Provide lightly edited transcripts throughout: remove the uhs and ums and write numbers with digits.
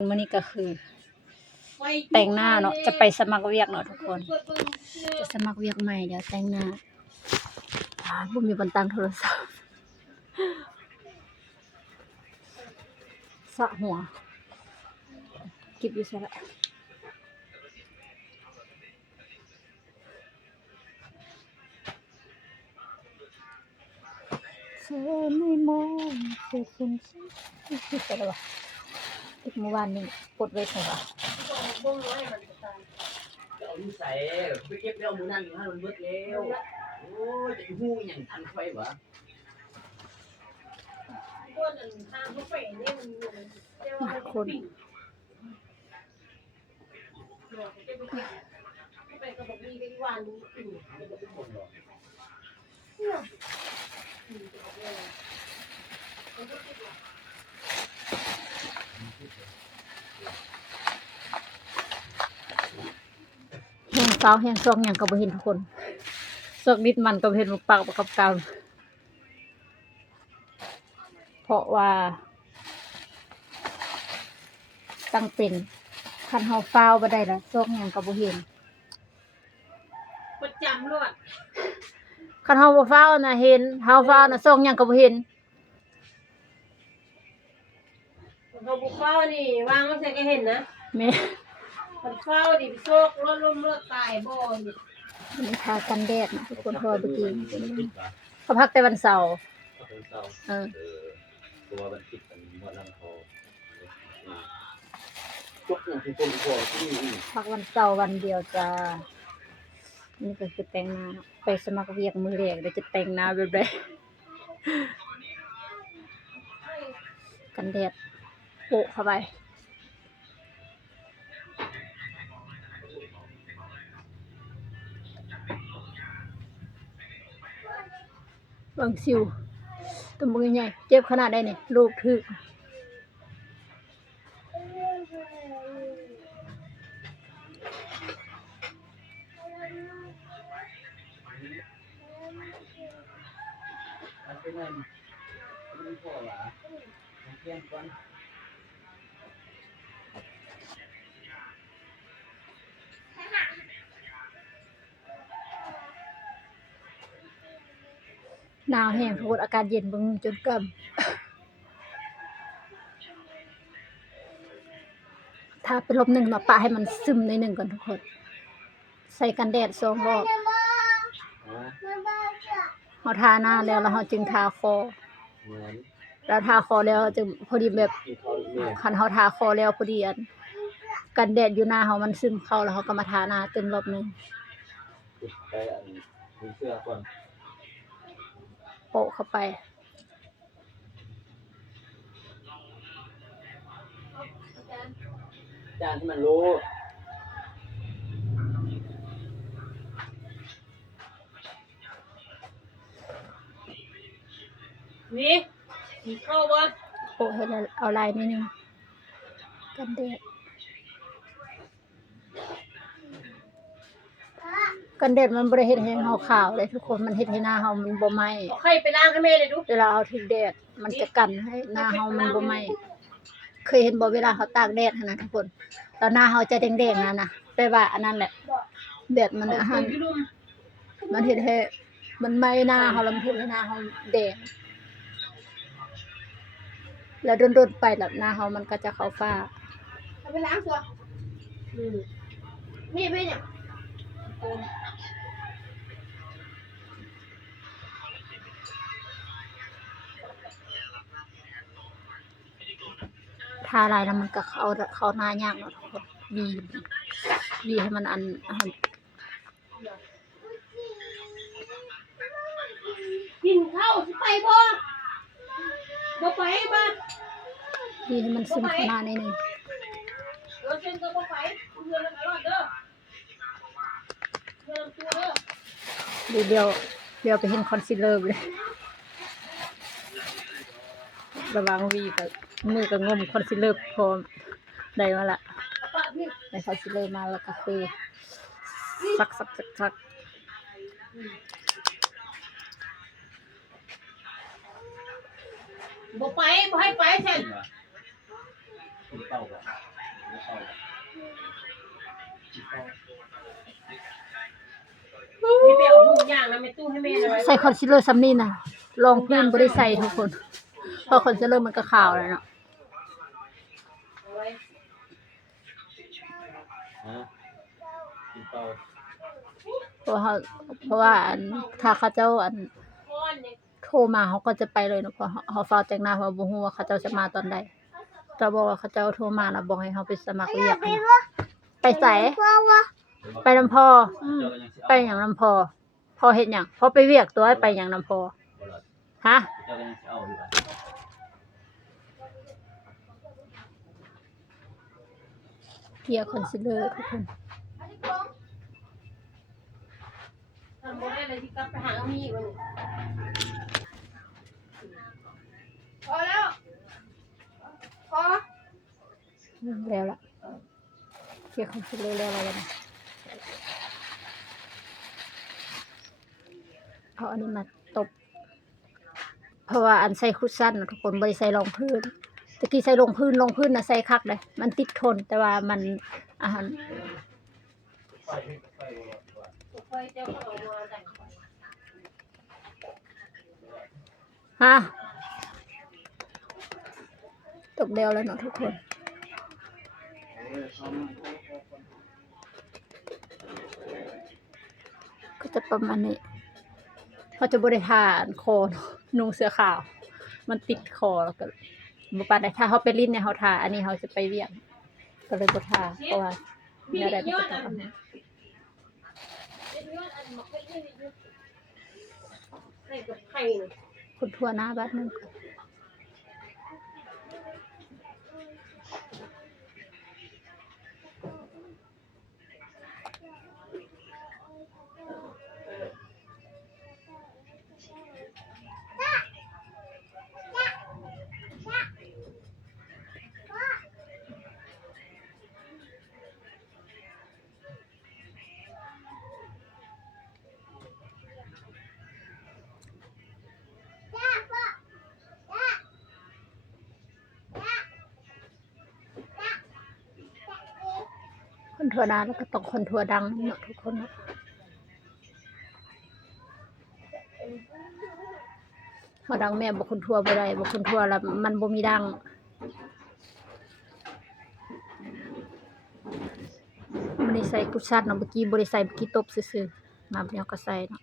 มื้อนี้ก็คือแต่งหน้าเนาะจะไปสมัครเวียกเนาะทุกคนจะสมัครเวียกใหม่เดี๋ยวแต่งหน้าบ่มีบันตังโทรศัพท์สระหัวเก็บอยู่ซะละเธอไม่มองเธอคงคิดไปแล้ววะเมื่อวานนี้กดไว้ใช่ปะเอานิสัยไปเก็บแล้วมื้อนั้นให้มันเบิดแล้วโอ้ยจะฮู้หยังทันไฟวะคนแห้งเกาแห้งซองหยังก็บ่เห็นทุกคนซอกนิดมันก็บ่เห็นปากบ่กับเกาเพราะว่าตั้งเป็นคันเฮาฟาวบ่ได้ล่ะซอกหยังก็บ่เห็นประจำรวด คันเฮาบ่ฟาวน่ะเห็นเฮาฟาวน่ะซอกหยังก็บ่เห็น เขาบุกเฝ้านี่วางไว้ใส่ก็เห็นนะ แม่ คนเฝ้าดิโชครถล้มรถตายบ่นี่ มันทากันแดดนะทุกคนพอเมื่อกี้เขาพักแต่วันเสาร์ตัวมันติดกันหมดลำคอจกอย่างที่คนพอที่นี่ พักวันเสาร์วันเดียวจ้านี่ก็คือแต่งหน้าไปสมัครเวียกมื้อแรกเดี๋ยวจะแต่งหน้าแบบใดกันแดดโปะเข้าไปบางสิวตัวมือใหญ่เจ็บขนาดใดนี่ลูกถึกมันเป็นไงมันพอหรอเพียงก่อนหนาวแห้งทุกคนอากาศเย็นเบิ่งจนกำถ้าเป็นลมหนึ่งมาปะให้มันซึมในหนึ่งก่อนทุกคนใส่กันแดด2 รอบเราทาหน้าแล้วเราจึงทาคอแล้วทาคอแล้วจึงพอดีแบบคันเราทาคอแล้วพอดีอันกันแดดอยู่หน้าเรามันซึมเข้าแล้วเราก็มาทาหน้าเต็มรอบนึงไปอันเสื้อก่อนโปะเข้าไปจานที่มันรู้นี่มีเข้าบ่ โปะให้เอาลายนิดนึงกันแดดกันแดดมันบ่ได้เฮ็ดให้เฮาขาวเลยทุกคนมันเฮ็ดให้หน้าเฮามันบ่ไหม้เอาไข่ไปล้างให้แม่เลยดูเวลาเอาถึงแดดมันจะกันให้หน้าเฮามันบ่ไหม้เคยเห็นบ่เวลาเฮาตากแดดหั่นน่ะทุกคนแล้วหน้าเฮาจะแดงๆนั่นน่ะแปลว่าอันนั้นแหละแดดมันอาหารมันเฮ็ดให้มันไหม้หน้าเฮาแล้วมันเฮ็ดให้หน้าเฮาแดงแล้วโดนๆไปแล้วหน้าเฮามันก็จะขาวฟ้าเอาไปล้างตัวนี่ไปเนี่ยทาลายแล้วมันก็เข้าหน้ายากเนาะทุกคนวีให้มันอันกินข้าวสิไปบ่ไปบ่ วีให้มันซึมเข้าหน้านิดนึงเส้นก็บ่ไปเงินแล้วก็รอดเด้อเงินตัวเด้อเดี๋ยวไปเห็นคอนซีลเลอร์เลยระวังวีกับมือกับงมคอนซีลเลอร์พอได้มาละได้คอนซีลเลอร์มาแล้วก็คือซักบ่ไปบ่ให้ไปเช่นเป้าบ่ ให้ไปเอาทุกอย่างนะไม่ตู้ให้แม่เลย ใส่คอนซีลเลอร์ซัมนี่น่ะรองพื้นบ่ได้ใส่ทุกคนเพราะคอนซีลเลอร์มันก็ขาวแล้วเนาะ เอาไว้ กินเปล่า เพราะว่าถ้าเขาเจ้าก้อนเนี่ย โทรมาเขาก็จะไปเลยเนาะเพราะเขาเฝ้าแต่งหน้าเพราะบ่ฮู้ว่าเขาเจ้าจะมาตอนใดแต่บอกว่าเขาเจ้าโทรมาแล้วบอกให้เขาไปสมัครเรียกไปไสไปนำพ่อไปหยังนำพ่อพ่อเฮ็ดหยังพ่อไปเวียกตัวไปหยังนำพ่อฮะเกียร์คอนซีลเลอร์ทุกคน ทำบ่ได้เลยที่กลับไปหาเอามีวันนี้พอแล้วพอ แล้วล่ะเกียร์คอนซีลเลอร์แล้วอะไรนะเอาอันนี้มาตบเพราะว่าอันใส่คุชชั่นนะทุกคนบ่ได้ใส่รองพื้นตะกี้ใส่รองพื้นน่ะใส่คักเลยมันติดทนแต่ว่ามันอาหาร ไฟเจ้าก็เอามาแต่งไฟ ฮะตกเดียวแล้วเนาะทุกคนก็จะประมาณนี้เขาจะบริทานคอเนาะนุ่งเสื้อขาว มันติดคอแล้วก็บุปผาได้ถ้าเขาไปลิ้นเนี่ยเขาทาอันนี้เขาจะไปเวียงก็เลยบุทาเพราะว่า มี เนื้อได้ ย ไม่ อด ต้ อั อง น ทำ นะยอดอันมาเป็นนี่ใส่กับไข่น่ะ คนทั่วหน้าบ้านนึงคนทั่วหน้าแล้วก็ต้องคนทั่วดังเนาะทุกคนเนาะเขาดังแม่บอกคนทั่วบ่ได้บอกคนทั่วแล้วมันบ่มีดังบ่ได้ใส่กุชัดเนาะเมื่อกี้บ่ได้ใส่เมื่อกี้ตบซื่อๆมาเดี๋ยวก็ใส่เนาะ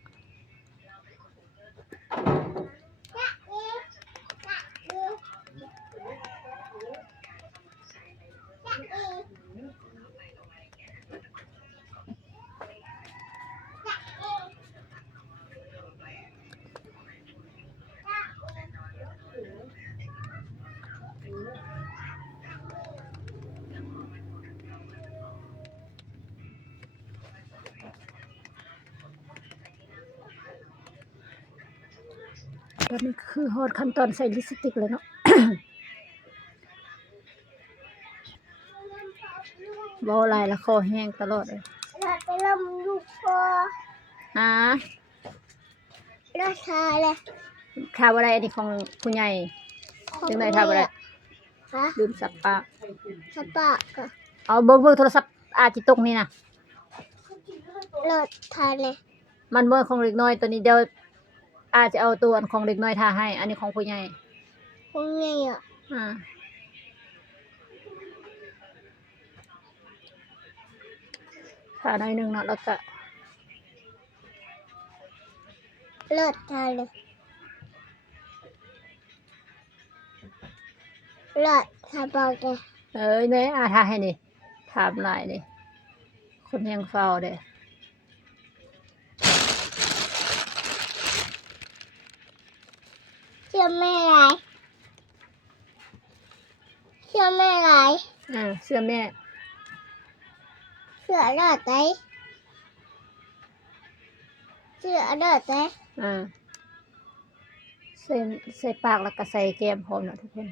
ตอนนี้คือฮอดขั้นตอนใส่ลิปสติกเลยเนาะ บ่หลายละคอแห้งตลอดเลย เราไปลำลูกคอ ฮะ เราทาเลย ทาบ่ได้อันนี้ของผู้ใหญ่จังได๋ทาบ่ได้ ฮะ ลืมสับปะ สปะก็ เอาเบิ่งโทรศัพท์อาจิตกนี่นะ เราทาเลย มันเบิ่งของเด็กน้อยตัวนี้เดี๋ยวอาจจะเอาตัวของเด็กน้อยทาให้ อันนี้ของผู้ใหญ่ คงไงอ่ะ อ่าทาหน่อยหนึงเนาะแล้วก็ เราทาเลยเราทาบอกเลย เอ้ยแม่ทาให้นี่ถามหลายนี่คนยังเฝ้าเด้ เชื่อแม่ไรเชื่อแม่ไร เสื้อแม่ เชื่อเราใจเชื่อเราใจ อ่าใส่ปากแล้วก็ใส่แก้มพร้อมเนาะทุกคน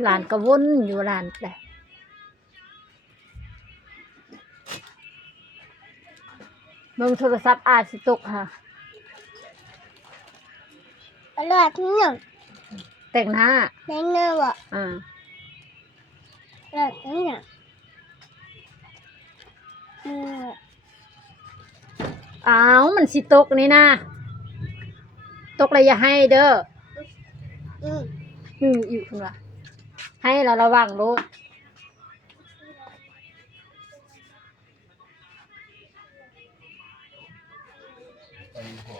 หลานก็วนอยู่หลานแหละ เบิ่งโทรศัพท์อาจสิตกค่ะ อร่อยที่หนึ่ง แต่งหน้า ในเนื้อบ่ อ่า อร่อยที่หนึ่งอ้าวมันสิตกนี่นะตกแล้วอย่าให้เด้อ อืม อยู่เพิ่นว่าให้เราระวังโลด ไปหอ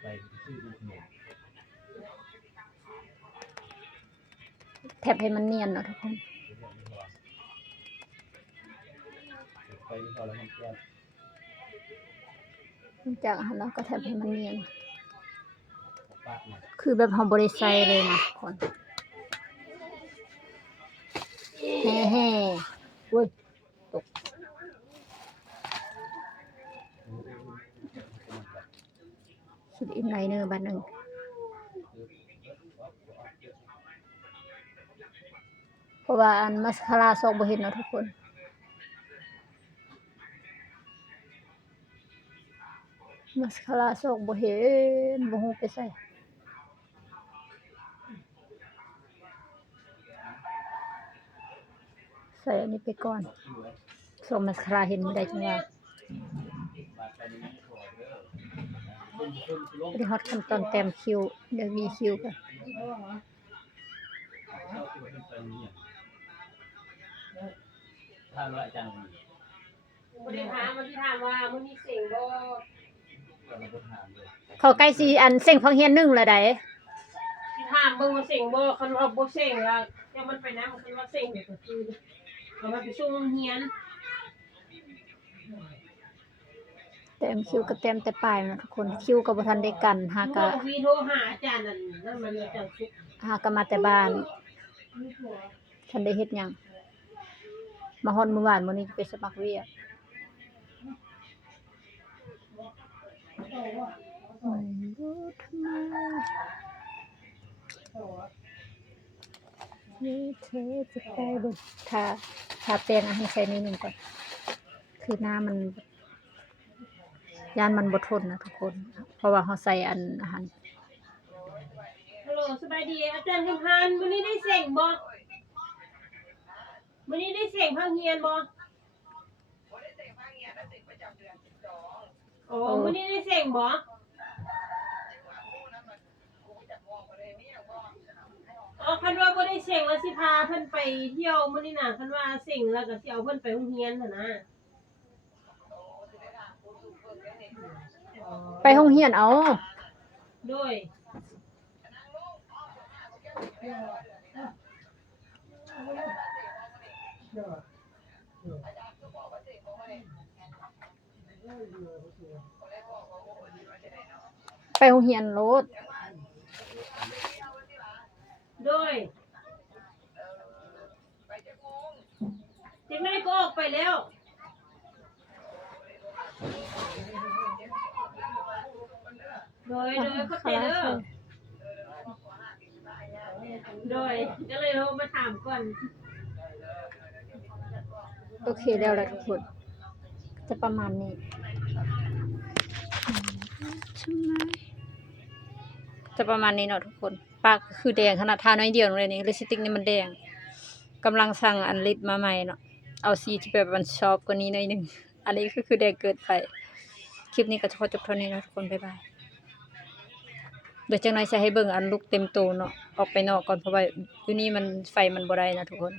ไปซื้อลูกหนู แทบให้มันเนียนเนาะทุกคน ไปพอแล้วมันแก้ จากหันแล้วก็แทบให้มันเนียน ปากเนี่ย คือแบบเฮาบ่ได้ใส่เลยนะทุกคนแฮ่ๆโอ้ยตกสุดอินไลเนอร์บัดหนึงเพราะว่าอันมัสคาราซอกบ่เห็นเนาะทุกคนมัสคาราซอกบ่เห็นบ่ฮู้ไปใส่ใส่อันนี้ไปก่อนส่งมัสคาราเห็นบ่ได้จังว่า บาดไปนี่ขอเด้อ บ่ได้ฮอดขั้นตอนแต้มคิ้วเดี๋ยวมีคิ้วก่อน เข้าที่ว่าเป็นเนี่ยทางละจัง บ่ได้ถามมันสิถามว่ามึงมีเสียงบ่ ก็เราก็ถามเลย เขาใกล้สิอันเส้งพังเฮียน1แล้วได้ สิถามเบิ่งว่าเสียงบ่คันว่าบ่เสียงล่ะจะมันไปนำคันว่าเสียงเดี๋ยวก็คือเอามันไปส่งโรงเรียน แต้มคิ้วก็แต้มแต่ปลายนะทุกคนคิ้วก็บ่ทันได้กันหา มึง ก็ บอกวีโทรหาอาจารย์นั่นมันอาจารย์สุข หาก็มาแต่บ้านทันได้เฮ็ดหยังมาฮอดมื้อวานมื้อนี้จะไปสมัครเวียกไม่รู้ทำไมนี่เธอจะไปบ่ทาแป้งให้ใส่นิดนึงก่อนคือหน้ามันยานมันบ่ทนนะทุกคน เพราะว่าเฮาใส่อันอาหาร ฮัลโหลสบายดีอาจารย์คำพานมื้อนี้ได้เสียงบ่มื้อนี้ได้เสียงพังเฮียนบ่อ๋อมื้อนี้ได้เสียงบ่อ๋อคันว่าบ่ได้เสียงแล้วสิพาเพิ่นไปเที่ยวมื้อนี้น่ะคันว่าเสียงแล้วก็สิเอาเพิ่นไปโรงเรียนหั่นนะ ไปโรงเรียนเอา โดยไปโรงเรียนโลด โดยเด็กน้อยก็ออกไปแล้วโดยเข้าใจเด้อโดยก็เลยโทรมาถามก่อน โอเคแล้วแหละทุกคน จะประมาณนี้จะประมาณนี้เนาะทุกคนปากก็คือแดงขนาดทาน้อยเดียวเลยนี่ลิปสติกนี่มันแดงกำลังสั่งอันลิปมาใหม่เนาะเอาสีที่แบบมันชอบกว่านี้หน่อยหนึงอันนี้ก็คือแดงเกินไปคลิปนี้ก็จะขอจบเท่านี้นะทุกคนบ๊ายบายเดี๋ยวจังหน่อยจะให้เบิ่งอันลุกเต็มโตเนาะออกไปนอกก่อนเพราะว่าอยู่นี่มันไฟมันบ่ได้นะทุกคน